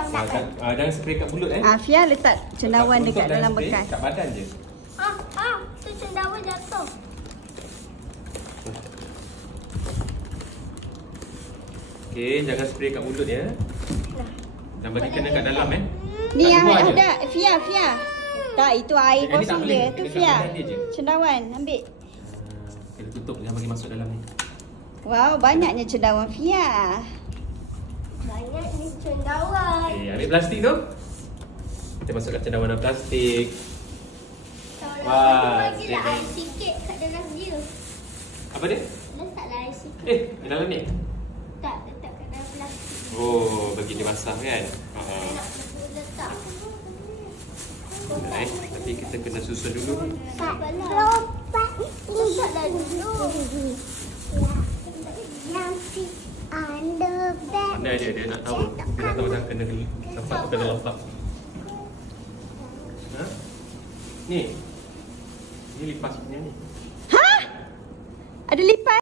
Jangan spray kat mulut Fia letak cendawan dekat dalam bekas. Kat badan je. Tu cendawan jatuh. Okey, jangan spray kat mulut ya. Dan bagi kena kat dalam Ni kat yang luar je. ada Fia. Tak, itu air Ni tak kosong boleh. dia. Tu Dekat Fia. badan dia je. Cendawan, ambil. Kita tutup, jangan bagi masuk dalam ni. Wow, banyaknya cendawan Fia. Banyak ni cendawan. Okey, ambil plastik tu. Kita masukkan cendawan dalam plastik. Wah, Bagilah air sikit kat dalam dia. Apa dia? Letaklah air sikit. Di dalam ni. Tak, letak kat dalam plastik. Oh, bagi dia basah kan? Nak letak. Tapi kita kena susun dulu. Lompat. Letaklah dulu. Nanti under bed. Pandai dia nak tahu. Dia nak tahu dah kena tempat tu kena letak. Ni. Ni lipas punya ni. Ada lipas.